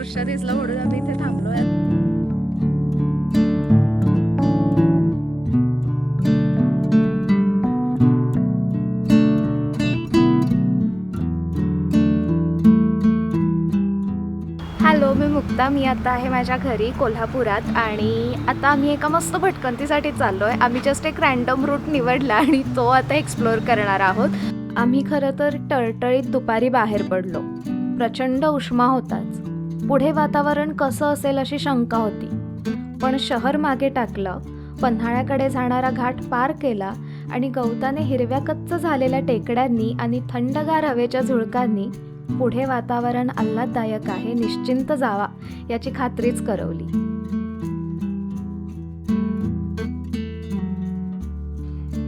दृश्य दिसलं म्हणून आम्ही इथे थांबलोय. हॅलो मी मुक्ता. मी आता आहे माझ्या घरी कोल्हापुरात. आणि आता आम्ही एका मस्त भटकंतीसाठी चाललो आहे आम्ही जस्ट एक रँडम रूट निवडला आणि तो आता एक्सप्लोअर करणार आहोत. आम्ही खरं तर टळटळीत दुपारी बाहेर पडलो. प्रचंड उष्मा होताच. पुढे वातावरण कसं असेल अशी शंका होती. पण शहर मागे टाकलं पन्हाळ्याकडे जाणारा घाट पार केला आणि गवताने हिरव्या कच्च झालेल्या टेकड्यांनी आणि थंडगार हवेच्या झुळकांनी पुढे वातावरण आल्हाददायक आहे निश्चिंत जावा याची खात्रीच करवली.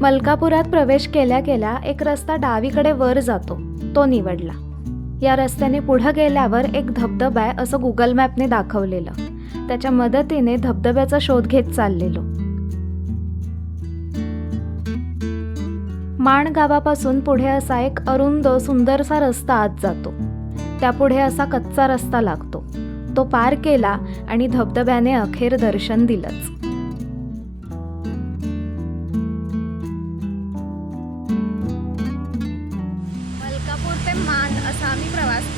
मलकापुरात प्रवेश केल्या केल्या एक रस्ता डावीकडे वर जातो तो निवडला. या रस्त्याने पुढं गेल्यावर एक धबधबा आहे असं गुगल मॅपने दाखवलेलं. त्याच्या मदतीने धबधब्याचा शोध घेत चाललेलो. माण गावापासून पुढे असा एक अरुंद सुंदरसा रस्ता आत जातो. त्यापुढे असा कच्चा रस्ता लागतो. तो पार केला आणि धबधब्याने अखेर दर्शन दिलंच.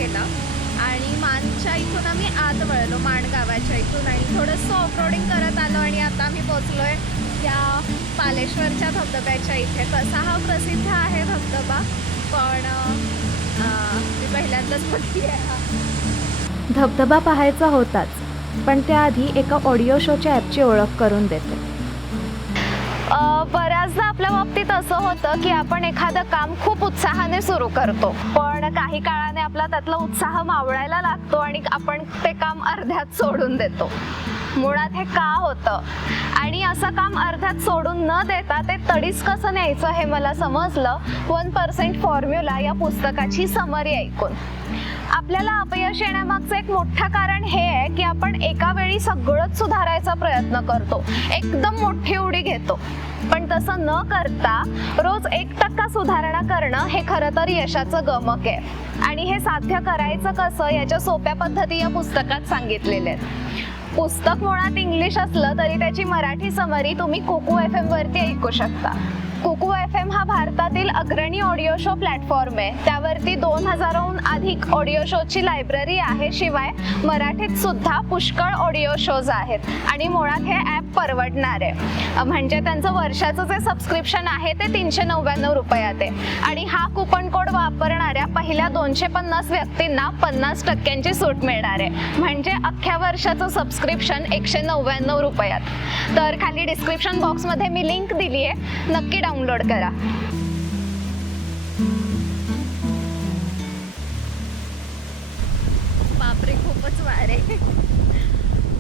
केला. आणि मानच्या इथून आम्ही आत वळलो मान गावाच्या इथून. आणि थोडंसं ऑफरोडिंग करत आलो आणि आता आम्ही आहे या पालेश्वरच्या धबधब्याच्या इथे. तसा हा प्रसिद्ध आहे धबधबा पण मी पहिल्यांदाच बघते आहे धबधबा पाहायचा होताच पण त्याआधी एका ऑडिओ शोच्या ॲपची ओळख करून देते. बऱ्याचदा आपल्या बाबतीत असं होतं की आपण एखादं काम खूप उत्साहाने सुरू करतो. पण काही काळाने आपला त्यातला उत्साह मावळायला लागतो आणि आपण ते काम अर्ध्यात सोडून देतो. मुळात हे का होतं? आणि असं काम अर्ध्यात सोडून न देता ते तडीस कसं न्यायचं हे मला समजलं. वन पर्सेंट फॉर्म्युला या पुस्तकाची समरी ऐकून. आपल्याला अपयश येण्यामागचं एक मोठं कारण हे आहे की आपण एका वेळी सगळंच सुधारायचा प्रयत्न करतो. एकदम मोठी उडी घेतो. पण तसं न करता रोज एक टक्का सुधारणा करणं हे खरं तर यशाचं गमक आहे. आणि हे साध्य करायचं कसं याच्या सोप्या पद्धती या पुस्तकात सांगितलेल्या आहेत. पुस्तक मुळात इंग्लिश असलं तरी त्याची मराठी समरी तुम्ही कोको एफ एम वरती ऐकू शकता. कुकू एफ एम हा भारतातील अग्रणी ऑडिओ शो प्लॅटफॉर्म आहे. त्यावरती दोन हजाराहून अधिक ऑडिओ शोची लायब्ररी आहे. शिवाय मराठीत सुद्धा पुष्कळ ऑडिओ शोज आहेत आणि मुळात हे ॲप परवडणार आहे. म्हणजे त्यांचं वर्षाचं जे सबस्क्रिप्शन आहे ते तीनशे नव्याण्णव रुपयात आहे. आणि हा कुपन कोड वापरणाऱ्या पहिल्या दोनशे पन्नास व्यक्तींना पन्नास टक्क्यांची सूट मिळणार आहे. म्हणजे अख्ख्या वर्षाचं सबस्क्रिप्शन एकशे नव्याण्णव रुपयात. तर खाली डिस्क्रिप्शन बॉक्समध्ये मी लिंक दिली आहे नक्की डाउनलोड करा. बापरे खूपच वारे.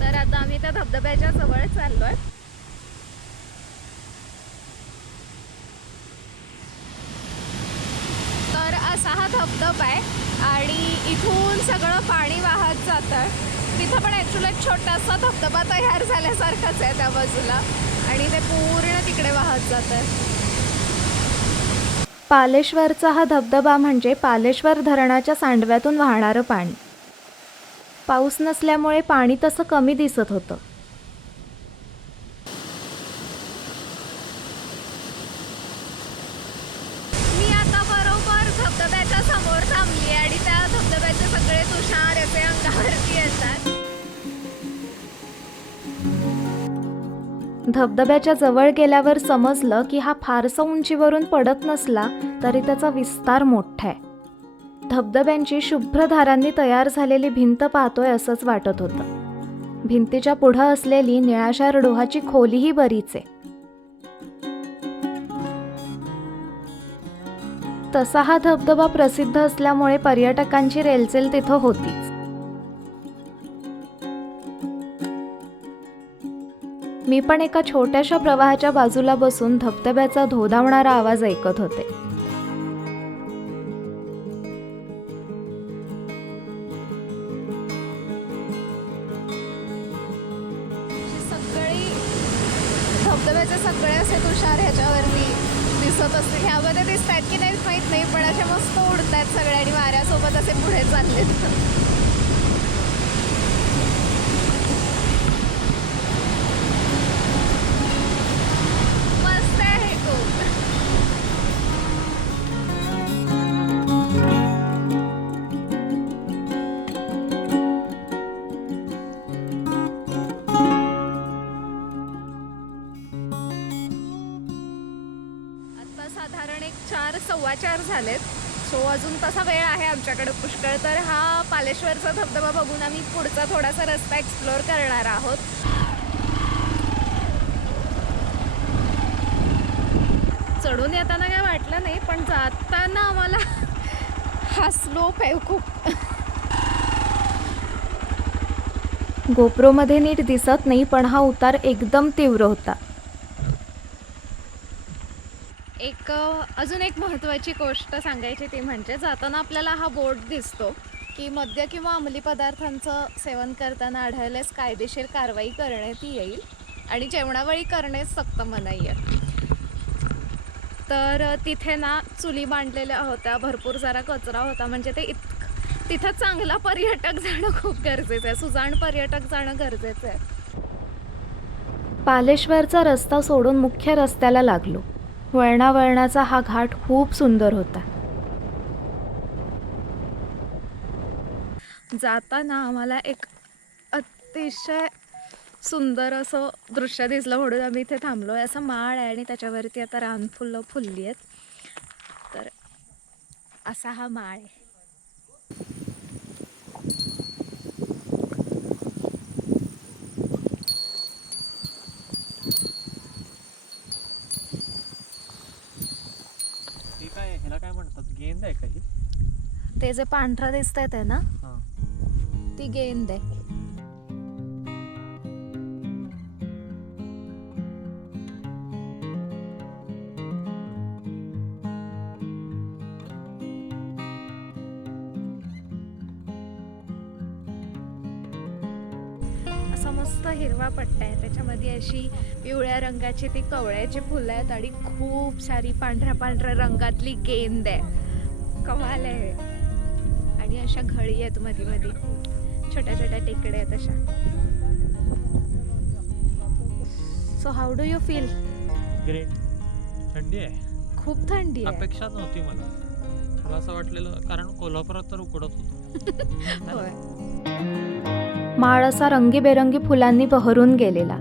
तर आता आम्ही त्या धबधब्याच्या जवळ चाललोय. तर असा हा धबधबा आहे आणि इथून सगळं पाणी वाहत जातं. तिथं पण ॲक्च्युली एक छोटासा धबधबा तयार झाल्यासारखाच आहे त्या बाजूला. आणि ते पूर्ण तिकडे वाहत जातं. पालेश्वरचा हा धबधबा म्हणजे पालेश्वर धरणाच्या सांडव्यातून वाहणारं पाणी. पाऊस नसल्यामुळे पाणी तसं कमी दिसत होतं. मी आता बरोबर धबधब्याच्या समोर थांबली आणि त्या धबधब्याचे सगळे तुषार याचे अंगावरती येतात. धबधब्याच्या जवळ गेल्यावर समजलं की हा फारसा उंचीवरून पडत नसला तरी त्याचा विस्तार मोठा आहे. धबधब्यांची शुभ्रधारांनी तयार झालेली भिंत पाहतोय असंच वाटत होतं. भिंतीच्या पुढं असलेली निळाशार डोहाची खोलीही बरीच आहे. तसा हा धबधबा प्रसिद्ध असल्यामुळे पर्यटकांची रेलचेल तिथं होतीच मी पण एका छोट्याशा प्रवाहाच्या बाजूला बसून धबधब्याचा धोधावणारा आवाज ऐकत होते. सगळी धबधब्याचे सगळे असे तुषार ह्याच्यावरती दिसत असते ह्यामध्ये दिसत आहेत की नाही माहीत नाही पण असे मस्त उडत आहेत सगळे आणि वाऱ्यासोबत असे पुढे चाललेत. सव्वा चार झालेत. सो अजून तसा वेळ आहे आमच्याकडे पुष्कळ. तर हा पालेश्वरचा धबधबा बघून आम्ही पुढचा थोडासा रस्ता एक्सप्लोअर करणार आहोत. चढून येताना काय वाटलं नाही पण जाताना आम्हाला हा स्लोप आहे खूप. गोप्रोमध्ये नीट दिसत नाही पण हा उतार एकदम तीव्र होता. एक अजून एक महत्त्वाची गोष्ट सांगायची ती म्हणजे जाताना आपल्याला हा बोर्ड दिसतो की मद्य किंवा अंमली पदार्थांचं सेवन करताना आढळल्यास कायदेशीर कारवाई करण्यात येईल आणि जेवणावेळी करणेच सक्त मनाई आहे तर तिथे ना चुली मांडलेल्या होत्या भरपूर सारा कचरा होता म्हणजे ते इत तिथं चांगला पर्यटक जाणं खूप गरजेचं आहे सुजाण पर्यटक जाणं गरजेचं आहे. पालेश्वरचा रस्ता सोडून मुख्य रस्त्याला लागलो. वळणावळणाचा हा घाट खूप सुंदर होता. जाताना आम्हाला एक अतिशय सुंदर असं दृश्य दिसलं म्हणून आम्ही इथे थांबलो आहे असं माळ आहे आणि त्याच्यावरती आता रानफुलं फुलली आहेत. तर असा हा माळ आहे ते काय ह्याला काय म्हणतात गेंद आहे का ही ते जे पांढरं दिसतंय ते ना हां. ती गेंद आहे. असा मस्त हिरवा पट्टा आहे. त्याच्यामध्ये अशी पिवळ्या रंगाची ती कवळ्याची फुलं आहेत आणि खूप सारी पांढऱ्या पांढऱ्या रंगातली गेंद आहे. कमाल आहे. आणि अशा घळी आहेत मध्ये मध्ये छोट्या छोट्या टेकड्या आहेत अशा. So how do you feel great थंडी आहे. खूप थंडी आहे. अपेक्षा नव्हती मला. मला असं वाटलेलं कारण कोल्हापुरात तर उकडत होतो. होय. माळ असा रंगीबेरंगी फुलांनी बहरून गेलेला.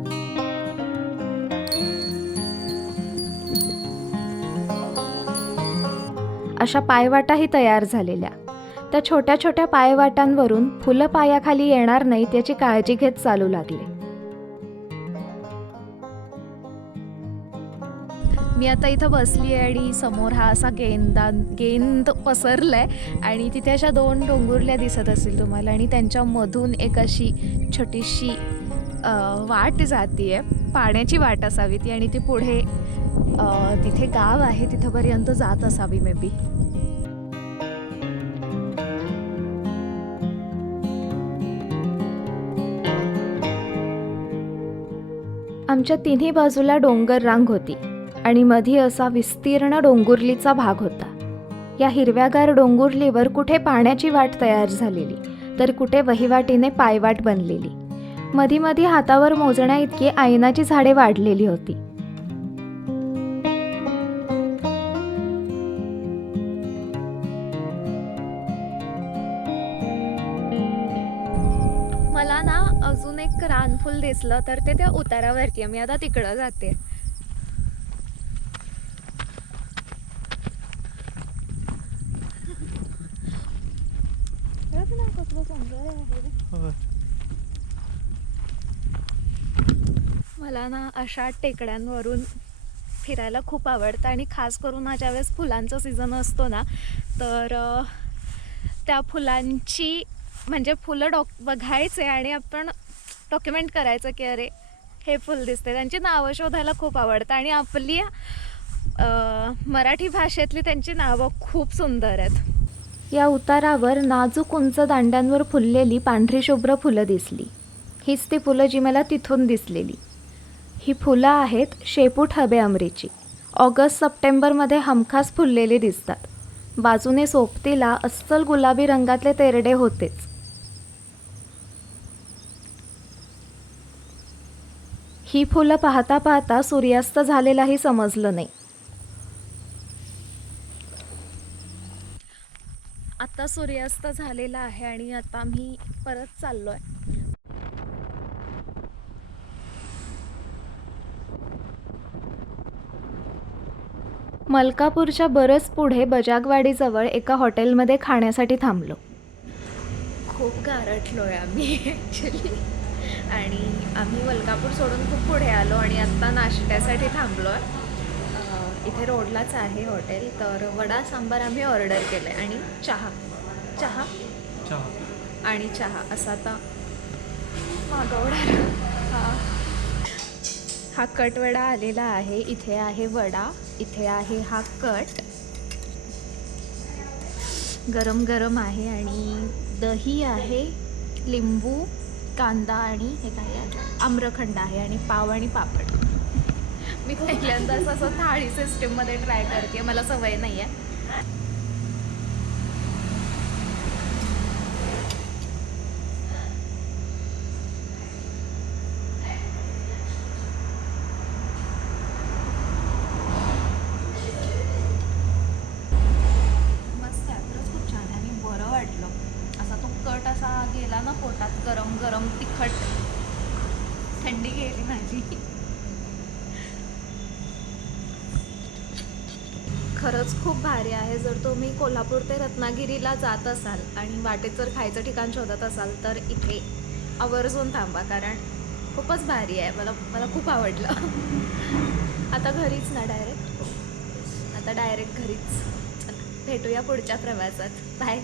अशा पायवाटाही तयार झालेल्या. त्या छोट्या छोट्या पायवाटांवरून फुलं पायाखाली येणार नाहीत याची काळजी घेत चालू लागले. मी आता इथं बसली आहे आणि समोर हा असा गेंदा गेंद पसरलाय आणि तिथे अशा दोन डोंगुरल्या दिसत असतील तुम्हाला आणि त्यांच्यामधून एक अशी छोटीशी वाट वाट जातीये. पाण्याची वाट असावी ती आणि ती पुढे तिथे गाव आहे तिथंपर्यंत जात असावी मे बी आमच्या तिन्ही बाजूला डोंगर रांग होती आणि मधी असा विस्तीर्ण डोंगुर्लीचा भाग होता. या हिरव्यागार डोंगुर्लीवर कुठे पाण्याची वाट तयार झालेली तर कुठे वहिवाटीने पायवाट बनलेली. मधी मधी हातावर मोजण्या इतकी आयनाची झाडे वाढलेली होती. अजून एक रानफुल दिसलं तर ते त्या उतारावरती मी आता तिकडं जाते. मला ना अशा टेकड्यांवरून फिरायला खूप आवडतं आणि खास करून हा ज्यावेळेस फुलांचा सीझन असतो ना तर त्या फुलांची म्हणजे फुलं डॉक बघायचे आणि आपण डॉक्युमेंट करायचं की अरे हे फुल दिसते त्यांची नावं शोधायला खूप आवडतं आणि आपली मराठी भाषेतली त्यांची नावं खूप सुंदर आहेत. या उतारावर नाजूक उंच दांड्यांवर फुललेली पांढरी शुभ्र फुलं दिसली. हीच ती फुलं जी मला तिथून दिसलेली. ही फुलं आहेत शेपूट हबे अमरीची. ऑगस्ट सप्टेंबरमध्ये हमखास फुललेली दिसतात. बाजूने सोबतीला अस्सल गुलाबी रंगातले तेरडे होतेच. ही फुलं पाहता पाहता सूर्यास्त झालेलाही समजलं नाही. आता सूर्यास्त झालेला आहे आणि आता मी परत चाललो आहे मलकापूरच्या बरंच पुढे बजागवाडीजवळ एका हॉटेलमध्ये खाण्यासाठी थांबलो. खूप गारटलोय आहे आम्ही ॲक्च्युली आणि आम्ही मलकापूर सोडून खूप पुढे आलो आणि आत्ता नाश्त्यासाठी थांबलो आहे. इथे रोडलाच आहे हॉटेल तर वडा सांबार आम्ही ऑर्डर केलं आहे आणि चहा. चहा? चहा. आणि चहा. असा आता मागवणार हा. हा कट वडा आलेला आहे. इथे आहे वडा इथे आहे हा कट. गरम गरम आहे आणि दही आहे लिंबू कांदा आणि हे काय आम्रखंड आहे आणि पाव आणि पापड. मी पहिल्यांदाच असं थाळी सिस्टीममध्ये ट्राय करते मला सवय नाही आहे मस्त आहे खरंच खूप छान आहे आणि बरं वाटलं असा तो कट असा गेला ना पोटात गरम गरम तिखट थंडी गेली माझी खरंच खूप भारी आहे. जर तुम्ही कोल्हापूर ते रत्नागिरीला जात असाल आणि वाटेत जर खायचं ठिकाण शोधत असाल तर इथे आवर्जून थांबा कारण खूपच भारी आहे. मला मला खूप आवडलं. आता घरीच ना डायरेक्ट आता डायरेक्ट घरीच. भेटूया पुढच्या प्रवासात. बाय